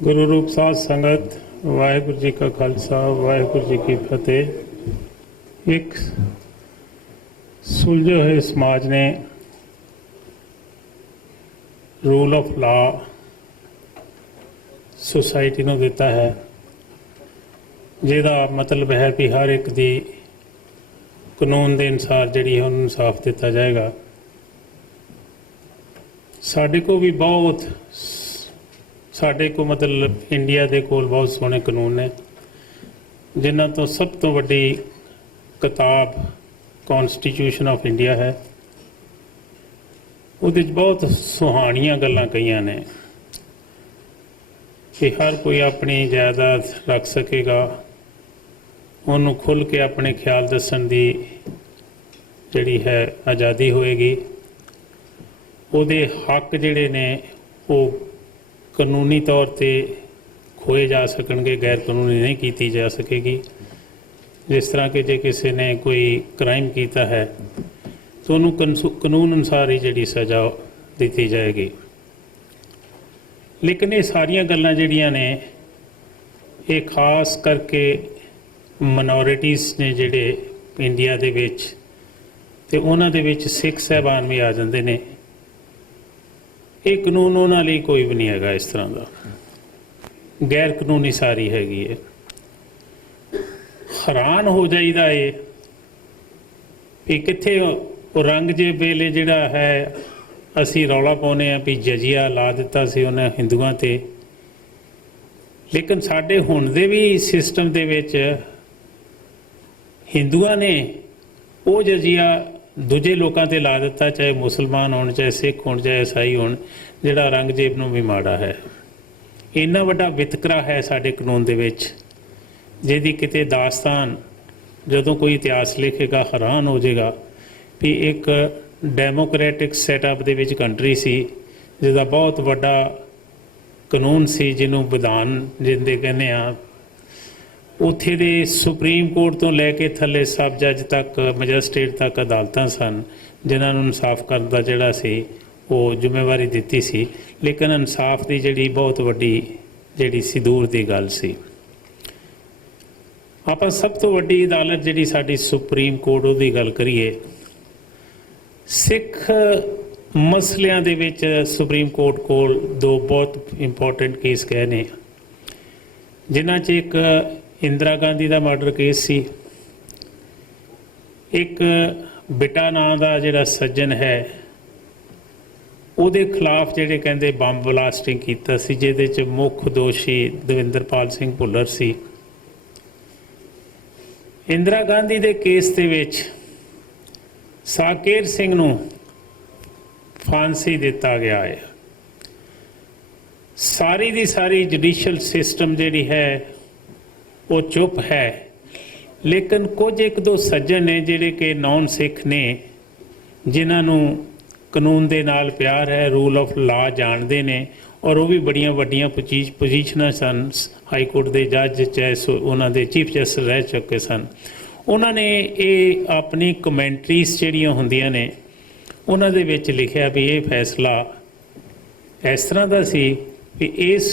गुरु रूप साध संगत वाहिगुरु जी का खालसा वाहिगुरु जी की फतेह। एक सुलझे हुए समाज ने रूल ऑफ लॉ सोसाइटी को दिता है, जिहदा मतलब है कि हर एक दी कानून के अनुसार जिहड़ी उन्हें इंसाफ दिता जाएगा। साडे को भी बहुत साडे को मतलब इंडिया के कोल बहुत सोहने कानून ने, जिन्हां तो सब तो वड्डी किताब कॉन्स्टिट्यूशन ऑफ इंडिया है। उहदे च बहुत सुहानियां गल्लां कईयां ने कि हर कोई अपनी जायदाद रख सकेगा, उन्होंने खुल के अपने ख्याल दसन दी जिहड़ी है आज़ादी होएगी। उहदे हक जिहड़े ने वो कानूनी तौर पर खोए जा सकणगे, गैर कानूनी नहीं की जा सकेगी। जिस तरह के जे किसी ने कोई क्राइम किया है तो उन्होंने कानून अनुसार ही जिहड़ी सज़ा दी जाएगी। लेकिन ये सारियां गल्लां जिहड़ियां ने ये खास करके माइनॉरिटीज़ ने जिहड़े इंडिया दे विच ते उन्हां दे विच सिख साहबान भी आ जांदे ने। ये कानून उन्हां लई कोई भी नहीं हैगा, इस तरह का गैर कानूनी सारी हैगी है। हैरान हो जाइदा है कि कित्थे औरंगजेब वेले जिहड़ा है असी रौला पाउने आ भी जजिया ला दिता सी उन्हें हिंदुआं ते, लेकिन साडे हुण दे भी सिस्टम दे विच हिंदुआं ने वो जजिया दूजे लोगों ते ला दिता, चाहे मुसलमान होण, चाहे सिख होण, चाहे ईसाई होण, जिहड़ा औरंगजेब नूं भी माड़ा है। इन्ना वड्डा वितकरा है साडे कानून दे विच, जिहदी किते दास्तान जदों कोई इतिहास लिखेगा हैरान हो जाएगा भी एक डेमोक्रेटिक सैटअप दे विच कंट्री सी, जिहदा बहुत वड्डा कानून सी, जिन्हों विधान जिंदे कहने आ। उत्थे दे सुप्रीम कोर्ट तो लैके थले सब जज तक, मजिस्ट्रेट तक अदालतां सन, जिन्हां नूं इंसाफ करन दा जिहड़ा सी वो जिम्मेवारी दित्ती सी। लेकिन इंसाफ की जिहड़ी बहुत वड्डी जिहड़ी सी दूर की गल सी। आपां सब तो वड्डी अदालत जिहड़ी साडी सुप्रीम कोर्ट उहदी गल करिए, सिख मसलियां दे विच सुप्रीम कोर्ट कोल दो बहुत इंपॉर्टेंट केस गए ने, जिन्हां च एक इंदिरा गांधी का मर्डर केस सी, एक बिटा नां दा जिहड़ा सज्जन है उहदे खिलाफ जिहड़े कहंदे बंब ब्लास्टिंग कीता सी, जिहदे च मुख दोषी दविंदरपाल सिंह भुल्लर सी। इंदिरा गांधी दे केस दे विच साकेर सिंह नूं फांसी दिता गया है। सारी दी सारी जुडिशल सिस्टम जिहड़ी है वो चुप है, लेकिन कुछ एक दो सज्जन ने जिहड़े कि नॉन सिख ने, जिन्हां नूं कानून दे नाल प्यार है, रूल ऑफ लॉ जानते ने, और वो भी बड़ियां वड्डियां पोजीशनां सन, हाई कोर्ट के जज चाहे उन्हां दे चीफ जस्टिस रह चुके सन। उन्होंने ये अपनी कमेंट्रीज जिहड़ियां हुंदियां ने उन्हां दे विच लिखिया भी ये फैसला इस तरह का सी भी इस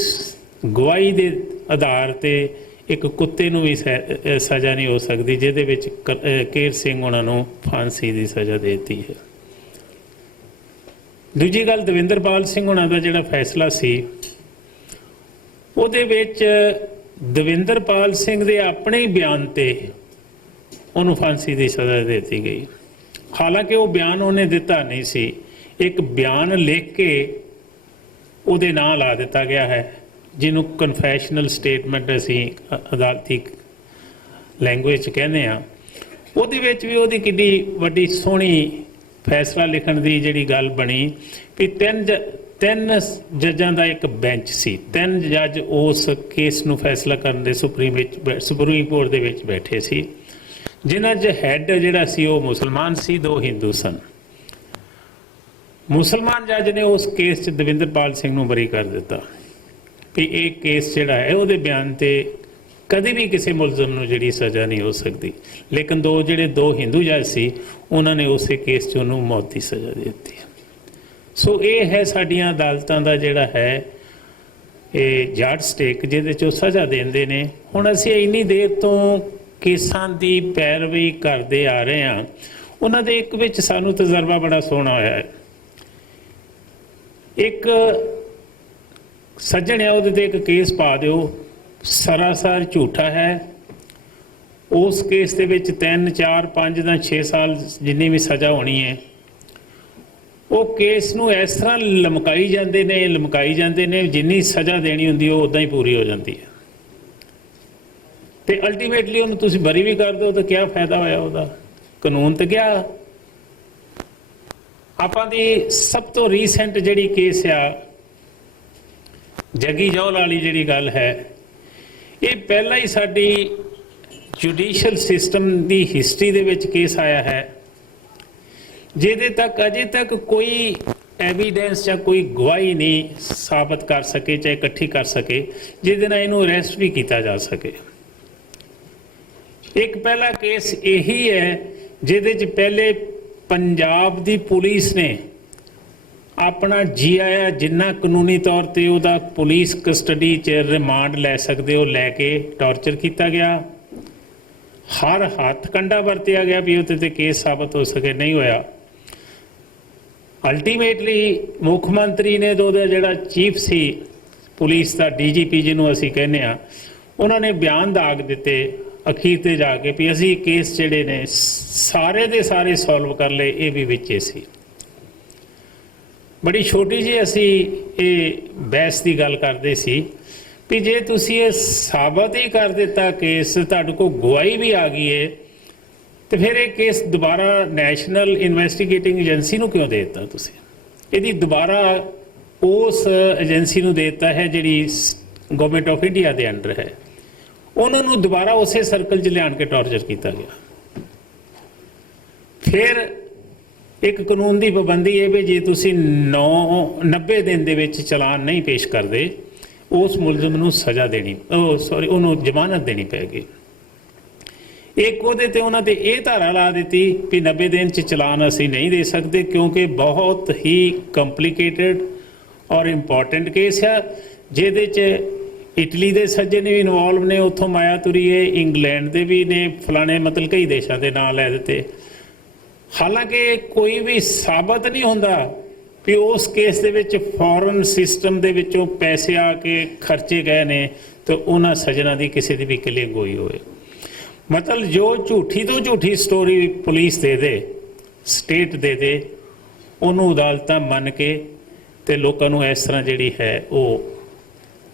गवाही के आधार पर एक कुत्ते नूं भी सज़ा नहीं हो सकती, जिहदे विच केर सिंह उन्हां नूं फांसी की सज़ा देती है। दूजी गल दविंदरपाल सिंह उन्हां दा जिहड़ा फैसला सी, उहदे विच दविंदरपाल सिंह दे अपने ही बयान ते उन्होंने फांसी की सज़ा देती गई। हालांकि वो बयान उन्हें दिता नहीं सी, एक बयान लिख के उहदे नां ला दिता गया है, जिन्हों कन्फैशनल स्टेटमेंट असी अदालती लैंगुएज कहने आ। उहदे विच भी उहदी किड्डी वड्डी सोहनी फैसला लिखण दी जिहड़ी गल बनी भी तीन जजां दा एक बेंच सी, तीन जज उस केस नूं फैसला करन दे सुप्रीम कोर्ट दे विच बैठे सी, जिन्हां च हैड जिहड़ा सी वो मुसलमान सी, दो हिंदू सन। मुसलमान जज ने उस केस च दविंदरपाल सिंह नूं बरी कर दिता भी एक केस जिहड़ा है उहदे बयान ते कभी भी किसी मुलजम नूं जिहड़ी सज़ा नहीं हो सकती। लेकिन दो हिंदू जज सी, उन्होंने उस केस च उन्होंने मौत की सज़ा दे दी। सो ये है साडियां अदालतां दा जिहड़ा है ਇਹ ਜਾਟ ਸਟੇਕ ਜਿਹਦੇ 'ਚੋਂ ਸਜ਼ਾ ਦਿੰਦੇ ਨੇ। ਹੁਣ ਅਸੀਂ ਇੰਨੀ ਦੇਰ ਤੋਂ ਕੇਸਾਂ ਦੀ ਪੈਰਵੀ ਕਰਦੇ ਆ ਰਹੇ ਹਾਂ, ਉਹਨਾਂ ਦੇ ਇੱਕ ਵਿੱਚ ਸਾਨੂੰ ਤਜਰਬਾ ਬੜਾ ਸੋਹਣਾ ਹੋਇਆ ਹੈ। ਇੱਕ ਸੱਜਣ ਆ, ਉਹਦੇ 'ਤੇ ਇੱਕ ਕੇਸ ਪਾ ਦਿਓ, ਸਰਾਸਰ ਝੂਠਾ ਹੈ। ਉਸ ਕੇਸ ਦੇ ਵਿੱਚ 3, 4, 5 ਜਾਂ 6 ਸਾਲ ਜਿੰਨੀ ਵੀ ਸਜ਼ਾ ਹੋਣੀ ਹੈ, ਉਹ ਕੇਸ ਨੂੰ ਇਸ ਤਰ੍ਹਾਂ ਲਮਕਾਈ ਜਾਂਦੇ ਨੇ, ਜਿੰਨੀ ਸਜ਼ਾ ਦੇਣੀ ਹੁੰਦੀ ਉਹ ਉੱਦਾਂ ਹੀ ਪੂਰੀ ਹੋ ਜਾਂਦੀ ਹੈ। ਤੇ ਅਲਟੀਮੇਟਲੀ ਉਹਨੂੰ ਤੁਸੀਂ ਬਰੀ ਵੀ ਕਰ ਦਿਓ ਤਾਂ ਕੀ ਫਾਇਦਾ ਹੋਇਆ ਉਹਦਾ? ਕਾਨੂੰਨ ਤੇ ਗਿਆ। ਆਪਾਂ ਦੀ ਸਭ ਤੋਂ ਰੀਸੈਂਟ ਜਿਹੜੀ ਕੇਸ ਆ, ਜੱਗੀ ਜੌਹਲ ਵਾਲੀ ਜਿਹੜੀ ਗੱਲ ਹੈ, ਇਹ ਪਹਿਲਾਂ ਹੀ ਸਾਡੀ ਜੁਡੀਸ਼ੀਅਲ ਸਿਸਟਮ ਦੀ ਹਿਸਟਰੀ ਦੇ ਵਿੱਚ ਕੇਸ ਆਇਆ ਹੈ, ਜਿਹਦੇ ਤੱਕ ਅਜੇ ਤੱਕ ਕੋਈ ਐਵੀਡੈਂਸ ਜਾਂ ਕੋਈ ਗਵਾਹੀ ਨਹੀਂ ਸਾਬਤ ਕਰ ਸਕੇ, ਚਾਹੇ ਇਕੱਠੀ ਕਰ ਸਕੇ, ਜਿਹਦੇ ਨਾਲ ਇਹਨੂੰ ਅਰੈਸਟ ਵੀ ਕੀਤਾ ਜਾ ਸਕੇ। ਇੱਕ ਪਹਿਲਾ ਕੇਸ ਇਹੀ ਹੈ ਜਿਹਦੇ 'ਚ ਪਹਿਲੇ ਪੰਜਾਬ ਦੀ ਪੁਲਿਸ ਨੇ ਆਪਣਾ ਜੀ ਆਇਆ ਜਿੰਨਾ ਕਾਨੂੰਨੀ ਤੌਰ 'ਤੇ ਉਹਦਾ ਪੁਲਿਸ ਕਸਟਡੀ 'ਚ ਰਿਮਾਂਡ ਲੈ ਸਕਦੇ ਉਹ ਲੈ ਕੇ ਟੌਰਚਰ ਕੀਤਾ ਗਿਆ। ਹਰ ਹੱਥ ਕੰਡਾ ਵਰਤਿਆ ਗਿਆ ਵੀ ਉਹਦੇ 'ਤੇ ਕੇਸ ਸਾਬਤ ਹੋ ਸਕੇ, ਨਹੀਂ ਹੋਇਆ। ਅਲਟੀਮੇਟਲੀ ਮੁੱਖ ਮੰਤਰੀ ਨੇ ਉਹਦਾ ਜਿਹੜਾ ਚੀਫ ਸੀ ਪੁਲਿਸ ਦਾ, DGP ਜਿਹਨੂੰ ਅਸੀਂ ਕਹਿੰਦੇ ਹਾਂ, ਉਹਨਾਂ ਨੇ ਬਿਆਨ ਦਾਗ ਦਿੱਤੇ ਅਖੀਰ ਤੇ ਜਾ ਕੇ ਵੀ ਅਸੀਂ ਕੇਸ ਜਿਹੜੇ ਨੇ ਸਾਰੇ ਦੇ ਸਾਰੇ ਸੋਲਵ ਕਰ ਲਏ, ਇਹ ਵੀ ਵਿੱਚੇ ਸੀ। ਬੜੀ ਛੋਟੀ ਜਿਹੀ ਅਸੀਂ ਇਹ ਬਹਿਸ ਦੀ ਗੱਲ ਕਰਦੇ ਸੀ ਵੀ ਜੇ ਤੁਸੀਂ ਇਹ ਸਾਬਤ ਹੀ ਕਰ ਦਿੱਤਾ ਕੇਸ, ਤੁਹਾਡੇ ਕੋਲ ਗਵਾਹੀ ਵੀ ਆ ਗਈ ਹੈ, ਤੇ ਫਿਰ ਇਹ ਕੇਸ ਦੁਬਾਰਾ ਨੈਸ਼ਨਲ ਇਨਵੈਸਟੀਗੇਟਿੰਗ ਏਜੰਸੀ ਨੂੰ ਕਿਉਂ ਦੇ ਦਿੱਤਾ ਤੁਸੀਂ? ਇਹਦੀ ਦੁਬਾਰਾ ਉਸ ਏਜੰਸੀ ਨੂੰ ਦੇ ਦਿੱਤਾ ਹੈ ਜਿਹੜੀ ਗਵਰਨਮੈਂਟ ਆਫ ਇੰਡੀਆ ਦੇ ਅੰਡਰ ਹੈ। ਉਹਨਾਂ ਨੂੰ ਦੁਬਾਰਾ ਉਸੇ ਸਰਕਲ 'ਚ ਲਿਆਣ ਕੇ ਟੌਰਚਰ ਕੀਤਾ ਗਿਆ। ਫਿਰ ਇੱਕ ਕਾਨੂੰਨ ਦੀ ਪਾਬੰਦੀ ਹੈ ਵੀ ਜੇ ਤੁਸੀਂ 90 ਦਿਨ ਦੇ ਵਿੱਚ ਚਲਾਨ ਨਹੀਂ ਪੇਸ਼ ਕਰਦੇ, ਉਸ ਮੁਲਜ਼ਮ ਨੂੰ ਸਜ਼ਾ ਦੇਣੀ, ਉਹਨੂੰ ਜ਼ਮਾਨਤ ਦੇਣੀ ਪੈਗੀ। ਇੱਕ ਉਹਦੇ ਤੇ ਉਹਨਾਂ ਤੇ ਇਹ ਧਾਰਾ ਲਾ ਦਿੱਤੀ ਵੀ 90 ਦਿਨ 'ਚ ਚਲਾਨ ਅਸੀਂ ਨਹੀਂ ਦੇ ਸਕਦੇ, ਕਿਉਂਕਿ ਬਹੁਤ ਹੀ ਕੰਪਲੀਕੇਟਡ ਔਰ ਇੰਪੋਰਟੈਂਟ ਕੇਸ ਆ, ਜਿਹਦੇ 'ਚ ਇਟਲੀ ਦੇ ਸੱਜਣ ਵੀ ਇਨਵੋਲਵ ਨੇ, ਉੱਥੋਂ ਮਾਇਆਤੁਰੀ ਹੈ, ਇੰਗਲੈਂਡ ਦੇ ਵੀ ਨੇ, ਫਲਾਣੇ ਮਤਲਬ ਕਈ ਦੇਸ਼ਾਂ ਦੇ ਨਾਂ ਲੈ ਦਿੱਤੇ। ਹਾਲਾਂਕਿ ਕੋਈ ਵੀ ਸਾਬਤ ਨਹੀਂ ਹੁੰਦਾ ਵੀ ਉਸ ਕੇਸ ਦੇ ਵਿੱਚ ਫੋਰਨ ਸਿਸਟਮ ਦੇ ਵਿੱਚੋਂ ਪੈਸੇ ਆ ਕੇ ਖਰਚੇ ਗਏ ਨੇ ਤੇ ਉਹਨਾਂ ਸੱਜਣਾਂ ਦੀ ਕਿਸੇ ਦੀ ਵੀ ਕਲੀਅਰ ਗੋਈ ਹੋਏ। ਮਤਲਬ ਜੋ ਝੂਠੀ ਤੋਂ ਝੂਠੀ ਸਟੋਰੀ ਪੁਲਿਸ ਦੇ ਦੇ, ਸਟੇਟ ਦੇ ਦੇ, ਉਹਨੂੰ ਅਦਾਲਤਾਂ ਮੰਨ ਕੇ ਤੇ ਲੋਕਾਂ ਨੂੰ ਇਸ ਤਰ੍ਹਾਂ ਜਿਹੜੀ ਹੈ ਉਹ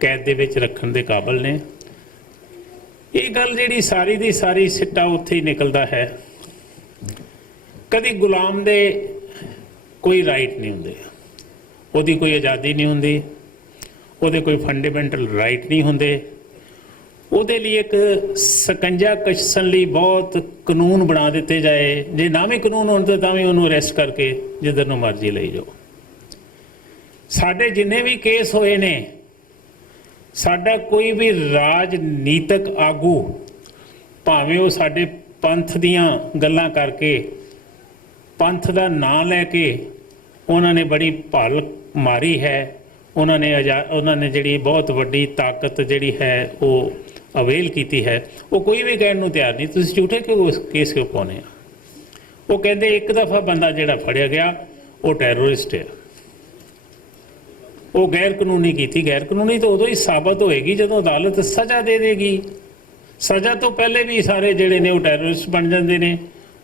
ਕੈਦ ਦੇ ਵਿੱਚ ਰੱਖਣ ਦੇ ਕਾਬਲ ਨੇ। ਇਹ ਗੱਲ ਜਿਹੜੀ ਸਾਰੀ ਦੀ ਸਾਰੀ ਸਿੱਟਾ ਉੱਥੇ ਹੀ ਨਿਕਲਦਾ ਹੈ। ਕਦੀ ਗੁਲਾਮ ਦੇ ਕੋਈ ਰਾਈਟ ਨਹੀਂ ਹੁੰਦੇ, ਉਹਦੀ ਕੋਈ ਆਜ਼ਾਦੀ ਨਹੀਂ ਹੁੰਦੀ, ਉਹਦੇ ਕੋਈ ਫੰਡਾਮੈਂਟਲ ਰਾਈਟ ਨਹੀਂ ਹੁੰਦੇ। ਉਹਦੇ ਲਈ ਇੱਕ ਸਕੰਜਾ ਕੱਸਣ ਲਈ ਬਹੁਤ ਕਾਨੂੰਨ ਬਣਾ ਦਿੱਤੇ ਜਾਏ, ਜੇ ਨਾ ਵੀ ਕਾਨੂੰਨ ਹੋਣ ਤਾਂ ਵੀ ਉਹਨੂੰ ਅਰੈਸਟ ਕਰਕੇ ਜਿੱਧਰ ਨੂੰ ਮਰਜ਼ੀ ਲਈ ਜਾਓ। ਸਾਡੇ ਜਿੰਨੇ ਵੀ ਕੇਸ ਹੋਏ ਨੇ, ਸਾਡਾ ਕੋਈ ਵੀ ਰਾਜਨੀਤਿਕ ਆਗੂ, ਭਾਵੇਂ ਉਹ ਸਾਡੇ ਪੰਥ ਦੀਆਂ ਗੱਲਾਂ ਕਰਕੇ, ਪੰਥ ਦਾ ਨਾਂ ਲੈ ਕੇ ਉਹਨਾਂ ਨੇ ਬੜੀ ਭਲ ਮਾਰੀ ਹੈ, ਉਹਨਾਂ ਨੇ ਜਿਹੜੀ ਬਹੁਤ ਵੱਡੀ ਤਾਕਤ ਜਿਹੜੀ ਹੈ ਉਹ ਅਵੇਲ ਕੀਤੀ ਹੈ, ਉਹ ਕੋਈ ਵੀ ਕਹਿਣ ਨੂੰ ਤਿਆਰ ਨਹੀਂ ਤੁਸੀਂ ਝੂਠੇ ਕਿਉਂ ਕੇਸ ਕਿਉਂ ਪਾਉਂਦੇ ਆ। ਉਹ ਕਹਿੰਦੇ ਇੱਕ ਦਫਾ ਬੰਦਾ ਜਿਹੜਾ ਫੜਿਆ ਗਿਆ ਉਹ ਟੈਰਰਿਸਟ ਹੈ, ਉਹ ਗੈਰ ਕਾਨੂੰਨੀ ਕੀਤੀ। ਗੈਰ ਕਾਨੂੰਨੀ ਤਾਂ ਉਦੋਂ ਹੀ ਸਾਬਤ ਹੋਏਗੀ ਜਦੋਂ ਅਦਾਲਤ ਸਜ਼ਾ ਦੇ ਦੇਗੀ। ਸਜ਼ਾ ਤੋਂ ਪਹਿਲੇ ਵੀ ਸਾਰੇ ਜਿਹੜੇ ਨੇ ਉਹ ਟੈਰਰਿਸਟ ਬਣ ਜਾਂਦੇ ਨੇ,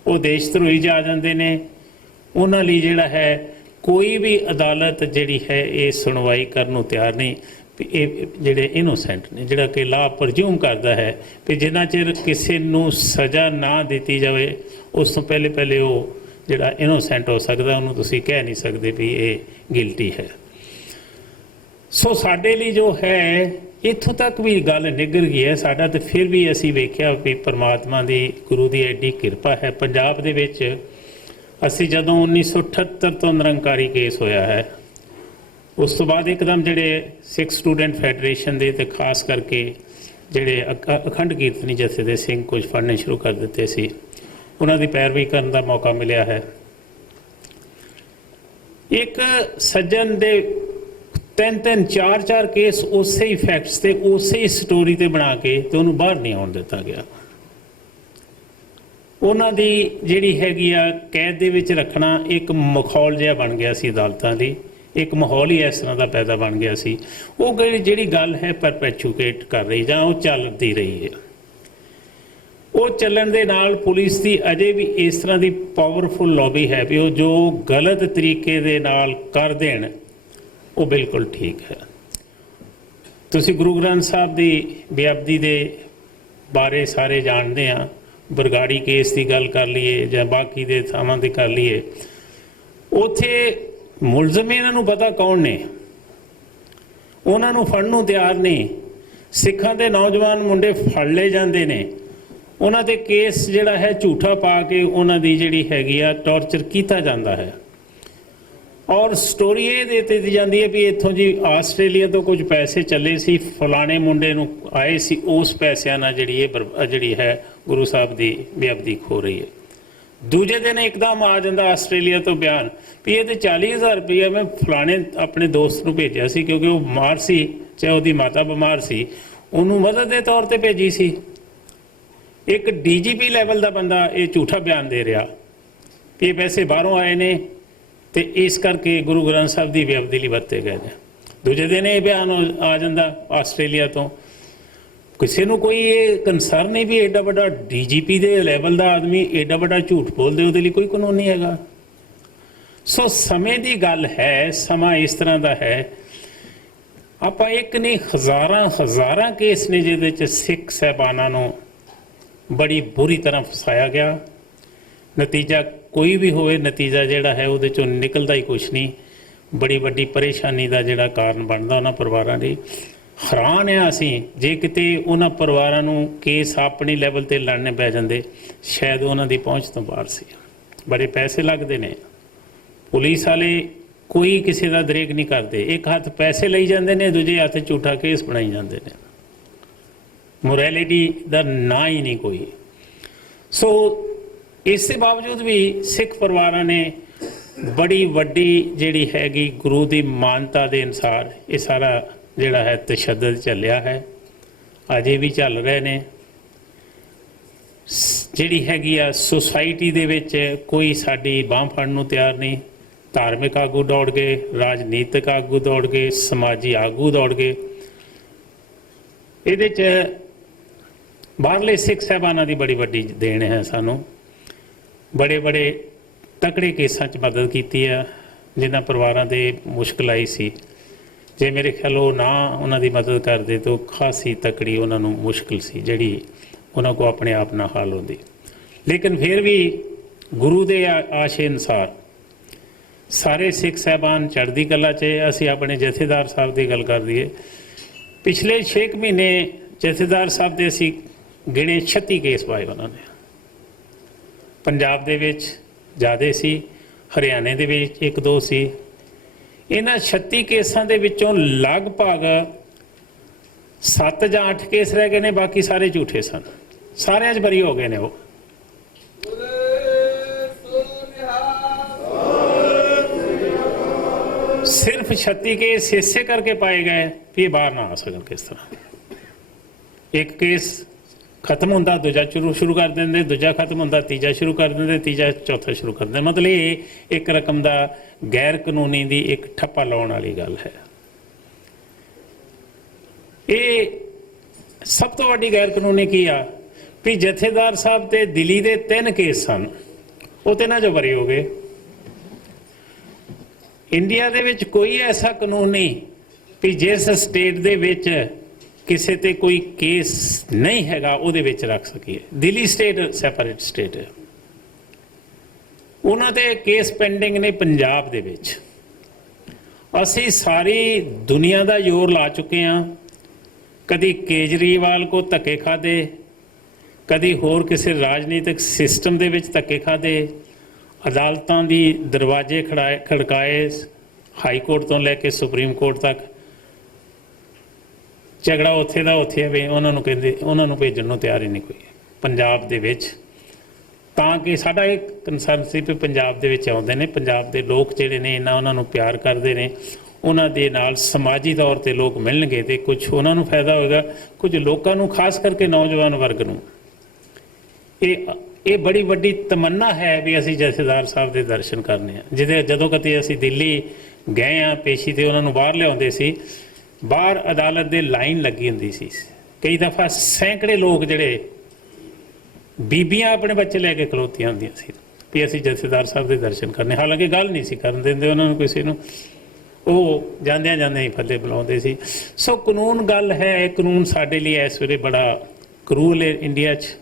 ਉਹ ਦੇਸ਼ ਧਰੋਹੀ 'ਚ ਆ ਜਾਂਦੇ ਨੇ। ਉਹਨਾਂ ਲਈ ਜਿਹੜਾ ਹੈ ਕੋਈ ਵੀ ਅਦਾਲਤ ਜਿਹੜੀ ਹੈ ਇਹ ਸੁਣਵਾਈ ਕਰਨ ਨੂੰ ਤਿਆਰ ਨਹੀਂ। ਇਹ ਜਿਹੜੇ ਇਨੋਸੈਂਟ ਨੇ, ਜਿਹੜਾ ਕਿ ਲਾਅ ਪ੍ਰਜ਼ਿਊਮ ਕਰਦਾ ਹੈ ਕਿ ਜਿੰਨਾ ਚਿਰ ਕਿਸੇ ਨੂੰ ਸਜ਼ਾ ਨਾ ਦਿੱਤੀ ਜਾਵੇ ਉਸ ਤੋਂ ਪਹਿਲੇ ਉਹ ਜਿਹੜਾ ਇਨੋਸੈਂਟ ਹੋ ਸਕਦਾ, ਉਹਨੂੰ ਤੁਸੀਂ ਕਹਿ ਨਹੀਂ ਸਕਦੇ ਵੀ ਇਹ ਗਿਲਟੀ ਹੈ। ਸੋ ਸਾਡੇ ਲਈ ਜੋ ਹੈ ਇੱਥੋਂ ਤੱਕ ਵੀ ਗੱਲ ਨਿੱਘਰ ਗਈ ਹੈ ਸਾਡਾ, ਤੇ ਫਿਰ ਵੀ ਅਸੀਂ ਵੇਖਿਆ ਵੀ ਪਰਮਾਤਮਾ ਦੀ, ਗੁਰੂ ਦੀ ਐਡੀ ਕਿਰਪਾ ਹੈ। ਪੰਜਾਬ ਦੇ ਵਿੱਚ ਅਸੀਂ ਜਦੋਂ 1978 ਤੋਂ ਨਿਰੰਕਾਰੀ ਕੇਸ ਹੋਇਆ ਹੈ, ਉਸ ਤੋਂ ਬਾਅਦ ਇੱਕਦਮ ਜਿਹੜੇ ਸਿੱਖ ਸਟੂਡੈਂਟ ਫੈਡਰੇਸ਼ਨ ਦੇ ਤੇ ਖਾਸ ਕਰਕੇ ਜਿਹੜੇ ਅਖੰਡ ਕੀਰਤਨੀ ਜਥੇ ਦੇ ਸਿੰਘ ਕੁਝ ਫੜਨੇ ਸ਼ੁਰੂ ਕਰ ਦਿੱਤੇ ਸੀ, ਉਹਨਾਂ ਦੀ ਪੈਰਵੀ ਕਰਨ ਦਾ ਮੌਕਾ ਮਿਲਿਆ ਹੈ। ਇੱਕ ਸੱਜਣ ਦੇ 3-3 4-4 केस उस ही फैक्ट्स से उस ही स्टोरी ते बना के तो उन्होंने बाहर नहीं आउण दिता गया। उन्हां दी जिहड़ी हैगी आ कैद दे विच रखना एक माहौल जिहा बन गया सी अदालतां दी, एक माहौल ही इस तरह का पैदा बन गया सी। वो जिहड़ी गल है परपैचुएट कर रही जां वो चलदी रही है, वो चलन दे नाल पुलिस की अजे भी इस तरह की पावरफुल लॉबी है भी वो जो गलत तरीके दे नाल कर देण वो बिल्कुल ठीक है। तुसी गुरु ग्रंथ साहब की बेअदबी के बारे सारे जानते हैं, बरगाड़ी केस की गल कर लीए या बाकी दे थावां की कर लीए, उत्थे मुलजम इन्हां नूं पता कौन ने, उन्हां नूं फड़न नूं तैयार नहीं। सिखां दे नौजवान मुंडे फड़ ले जांदे ने, उन्हां ते केस जिहड़ा है झूठा पा के उन्हां दी जिहड़ी हैगी आ टॉर्चर कीता जांदा है। और स्टोरी ये देती दी जाती है भी इत्थों जी आस्ट्रेलिया तो कुछ पैसे चले सी, फलाने मुंडे नूं आए सी, उस पैसों नाल जिहड़ी है गुरु साहब की बेअदबी हो रही है। दूजे दिन एकदम आ जाता आस्ट्रेलिया तो बयान भी ये तो 40,000 रुपया मैं फलाने अपने दोस्त नूं भेजिया सी क्योंकि वो बीमार सी, चाहे उसकी माता बीमार सी, उन्होंने मदद के तौर पर भेजी सी। एक DGP लैवल का बंदा ये झूठा बयान दे रहा कि ये पैसे बाहरों आए ने ते इस करके गुरु ग्रंथ साहब की बेअदबी लई वरते गए ने। दूजे दिन ये बयान आ जाता आस्ट्रेलिया तो, किसी को कोई ये कंसर्न नहीं भी एडा बड़ा DGP दे लैवल का आदमी एडा बड़ा झूठ बोल दे, उसदे लई कोई कानून नहीं है। सो समय की गल है, समा इस तरह का है। आप एक नहीं हज़ारां केस ने जिहदे च सिख साहबानां नूं बड़ी बुरी तरह फसाया गया। नतीजा कोई भी होवे, नतीजा जिहड़ा है उहदे चों निकलदा ही कुछ नहीं, बड़ी वड्डी परेशानी का जिहड़ा कारण बनदा उन्हां परिवारां लई। हैरान है असीं जे किते उन्हां परिवारां नूं केस अपनी लैवल ते लड़ने पै जांदे, शायद उन्हां दी पहुंच तो बाहर सी। बड़े पैसे लगदे ने, पुलिस वाले कोई किसी का दरेक नहीं करते, एक हाथ पैसे लई जांदे ने, दूजे हाथ झूठा केस बनाई जांदे ने, मोरैलिटी का ना ही नहीं कोई। सो इसके बावजूद भी सिख परिवारों ने बड़ी वड्डी जिहड़ी हैगी गुरु की मानता के अनुसार ये सारा जिहड़ा है तशद्दद चलिया है, अजे भी चल रहे ने। जिहड़ी हैगी आ सोसाइटी दे विच कोई साडी बांह फड़न नूं तैयार नहीं। धार्मिक आगू दौड़ गए, राजनीतिक आगू दौड़ गए, समाजी आगू दौड़ गए। इहदे च बाहरले सिख साहबानां दी बड़ी वड्डी देन है। सानूं बड़े बड़े तकड़े केसां च मदद की है, जिन्हां परिवारां दे मुश्किल आई सी। जे मेरे ख्याल ना उन्हां दी मदद करते तो खासी तकड़ी उन्हां नूं मुश्किल सी जिहड़ी उन्हां को अपने आप ना हल होंदी। लेकिन फिर भी गुरु दे आशे अनुसार सारे सिख साहबान चढ़दी कला च। असीं अपने जथेदार साहब की गल कर दईए, पिछले 6 महीने जथेदार साहब दे असीं गिणे 36 केस पाए उन्होंने। पंजाब दे विच ज़्यादा सी, हरियाणे दे विच 1-2 सी। इन्हां 36 केसां दे विचों लगभग 7 या 8 केस रह गए ने, बाकी सारे झूठे सन, सारे च बरी हो गए ने। वो सिर्फ 36 केस इसे करके पाए गए कि ये बाहर ना आ सकन। किस तरह एक केस खत्म होंदा दूजा शुरू कर देंगे, दूजा खत्म होंदा तीजा शुरू कर देंगे, तीजा चौथा शुरू कर देंगे। मतलब ये एक रकम का गैर कानूनी दी एक ठप्पा लाने वाली गल है। ये सब तो वड्डी गैर कानूनी की आ भी जथेदार साहब ते दिल्ली दे 3 केस सन, वो 3 जो बरी हो गए। इंडिया दे विच कोई ऐसा कानून नहीं भी जिस स्टेट दे विच किसी ते कोई केस नहीं हैगा उहदे विच रख सकीए। दिल्ली स्टेट सैपरेट स्टेट है, उन्हां ते केस पेंडिंग ने पंजाब दे विच। असीं सारी दुनिया का जोर ला चुके हैं, कदी केजरीवाल को धक्के खाधे, कदी होर किसी राजनीतिक सिस्टम दे विच धक्के खाधे, अदालतां दी दरवाजे खड़काए, हाई कोर्ट तो लैके सुप्रीम कोर्ट तक। झगड़ा उत्थे दा उत्थे है, उन्होंने कहते उन्होंने भेजण नूं तैयार ही नहीं कोई पंजाब दे विच। तां कि साडा एक कंसर्न सी भी पंजाब दे विच आउंदे ने, पंजाब दे लोग जिहड़े ने इन्ना उन्हां नूं प्यार करदे ने, ਉਹਨਾਂ ਦੇ ਨਾਲ ਸਮਾਜੀ ਤੌਰ ਤੇ ਲੋਕ ਮਿਲਣਗੇ ਤੇ ਕੁਝ ਉਹਨਾਂ ਨੂੰ ਫਾਇਦਾ ਹੋਏਗਾ, ਕੁਝ ਲੋਕਾਂ ਨੂੰ, ਖਾਸ ਕਰਕੇ ਨੌਜਵਾਨ ਵਰਗ ਨੂੰ। ਇਹ ਬੜੀ ਵੱਡੀ ਤਮੰਨਾ ਹੈ ਵੀ ਅਸੀਂ ਜਥੇਦਾਰ ਸਾਹਿਬ ਦੇ ਦਰਸ਼ਨ ਕਰਨੇ ਆ। ਜਦੋਂ ਕਦੇ ਅਸੀਂ ਦਿੱਲੀ ਗਏ ਆ ਪੇਸ਼ੀ ਤੇ ਉਹਨਾਂ ਨੂੰ ਬਾਹਰ ਲਿਆਉਂਦੇ ਸੀ, ਬਾਹਰ ਅਦਾਲਤ ਦੇ ਲਾਈਨ ਲੱਗੀ ਹੁੰਦੀ ਸੀ, ਕਈ ਦਫਾ ਸੈਂਕੜੇ ਲੋਕ ਜਿਹੜੇ ਬੀਬੀਆਂ ਆਪਣੇ ਬੱਚੇ ਲੈ ਕੇ ਖਲੋਤੀਆਂ ਹੁੰਦੀਆਂ ਸੀ ਵੀ ਅਸੀਂ ਜਥੇਦਾਰ ਸਾਹਿਬ ਦੇ ਦਰਸ਼ਨ ਕਰਨੇ। ਹਾਲਾਂਕਿ ਗੱਲ ਨਹੀਂ ਸੀ ਕਰਨ ਦਿੰਦੇ ਉਹਨਾਂ ਨੂੰ ਕਿਸੇ ਨੂੰ, ਉਹ ਜਾਂਦਿਆਂ ਜਾਂਦਿਆਂ ਹੀ ਫੱਲੇ ਬੁਲਾਉਂਦੇ ਸੀ। ਸੋ ਕਾਨੂੰਨ ਗੱਲ ਹੈ, ਕਾਨੂੰਨ ਸਾਡੇ ਲਈ ਇਸ ਵੇਲੇ ਬੜਾ ਕਰੂਲ ਹੈ ਇੰਡੀਆ 'ਚ।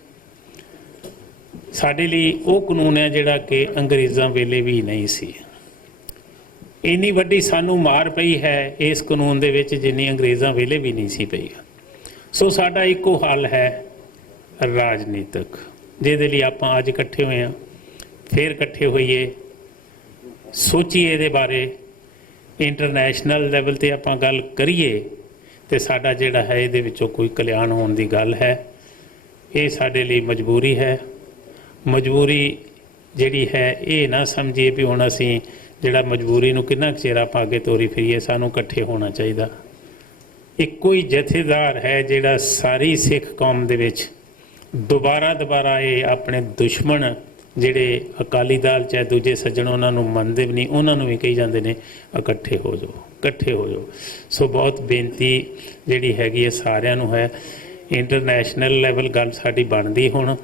ਸਾਡੇ ਲਈ ਉਹ ਕਾਨੂੰਨ ਹੈ ਜਿਹੜਾ ਕਿ ਅੰਗਰੇਜ਼ਾਂ ਵੇਲੇ ਵੀ ਨਹੀਂ ਸੀ। ਇੰਨੀ ਵੱਡੀ ਸਾਨੂੰ ਮਾਰ ਪਈ ਹੈ ਇਸ ਕਾਨੂੰਨ ਦੇ ਵਿੱਚ ਜਿੰਨੀ ਅੰਗਰੇਜ਼ਾਂ ਵੇਲੇ ਵੀ ਨਹੀਂ ਸੀ ਪਈ। ਸੋ ਸਾਡਾ ਇੱਕੋ ਹੱਲ ਹੈ ਰਾਜਨੀਤਿਕ, ਜਿਹਦੇ ਲਈ ਆਪਾਂ ਅੱਜ ਇਕੱਠੇ ਹੋਏ ਹਾਂ। ਫਿਰ ਇਕੱਠੇ ਹੋਈਏ, ਸੋਚੀਏ ਇਹਦੇ ਬਾਰੇ, ਇੰਟਰਨੈਸ਼ਨਲ ਲੈਵਲ ਤੇ ਆਪਾਂ ਗੱਲ ਕਰੀਏ ਤੇ ਸਾਡਾ ਜਿਹੜਾ ਹੈ ਇਹਦੇ ਵਿੱਚੋਂ ਕੋਈ ਕਲਿਆਣ ਹੋਣ ਦੀ ਗੱਲ ਹੈ। ਇਹ ਸਾਡੇ ਲਈ ਮਜਬੂਰੀ ਹੈ। ਮਜਬੂਰੀ ਜਿਹੜੀ ਹੈ ਇਹ ਨਾ ਸਮਝੀਏ ਵੀ ਹੁਣ ਅਸੀਂ ਜਿਹੜਾ ਮਜਬੂਰੀ ਨੂੰ ਕਿੰਨਾ ਕੁ ਚਿਰ ਆਪਾਂ ਅੱਗੇ ਤੋਰੀ ਫਿਰੀਏ। ਸਾਨੂੰ ਇਕੱਠੇ ਹੋਣਾ ਚਾਹੀਦਾ। ਇੱਕੋ ਹੀ ਜਥੇਦਾਰ ਹੈ ਜਿਹੜਾ ਸਾਰੀ ਸਿੱਖ ਕੌਮ ਦੇ ਵਿੱਚ ਦੁਬਾਰਾ ਇਹ ਆਪਣੇ ਦੁਸ਼ਮਣ ਜਿਹੜੇ ਅਕਾਲੀ ਦਲ ਚਾਹੇ ਦੂਜੇ ਸੱਜਣ ਉਹਨਾਂ ਨੂੰ ਮੰਨਦੇ ਵੀ ਨਹੀਂ, ਉਹਨਾਂ ਨੂੰ ਵੀ ਕਹੀ ਜਾਂਦੇ ਨੇ ਇਕੱਠੇ ਹੋ ਜਾਓ, ਇਕੱਠੇ ਹੋ ਜਾਓ। ਸੋ ਬਹੁਤ ਬੇਨਤੀ ਜਿਹੜੀ ਹੈਗੀ ਹੈ ਸਾਰਿਆਂ ਨੂੰ ਹੈ, ਇੰਟਰਨੈਸ਼ਨਲ ਲੈਵਲ ਗੱਲ ਸਾਡੀ ਬਣਦੀ ਹੁਣ।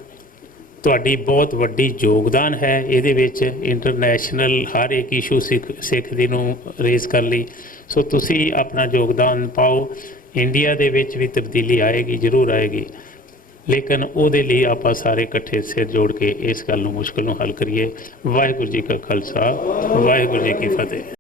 ਤੁਹਾਡੀ ਬਹੁਤ ਵੱਡੀ ਯੋਗਦਾਨ ਹੈ ਇਹਦੇ ਵਿੱਚ, ਇੰਟਰਨੈਸ਼ਨਲ ਹਰ ਇੱਕ ਇਸ਼ੂ ਸਿੱਖ ਦੀ ਨੂੰ ਰੇਜ਼ ਕਰਨ ਲਈ। ਸੋ ਤੁਸੀਂ ਆਪਣਾ ਯੋਗਦਾਨ ਪਾਓ। ਇੰਡੀਆ ਦੇ ਵਿੱਚ ਵੀ ਤਬਦੀਲੀ ਆਏਗੀ, ਜ਼ਰੂਰ ਆਏਗੀ, ਲੇਕਿਨ ਉਹਦੇ ਲਈ ਆਪਾਂ ਸਾਰੇ ਇਕੱਠੇ ਸਿਰ ਜੋੜ ਕੇ ਇਸ ਗੱਲ ਨੂੰ, ਮੁਸ਼ਕਲ ਨੂੰ ਹੱਲ ਕਰੀਏ। ਵਾਹਿਗੁਰੂ ਜੀ ਕਾ ਖਾਲਸਾ, ਵਾਹਿਗੁਰੂ ਜੀ ਕੀ ਫਤਿਹ।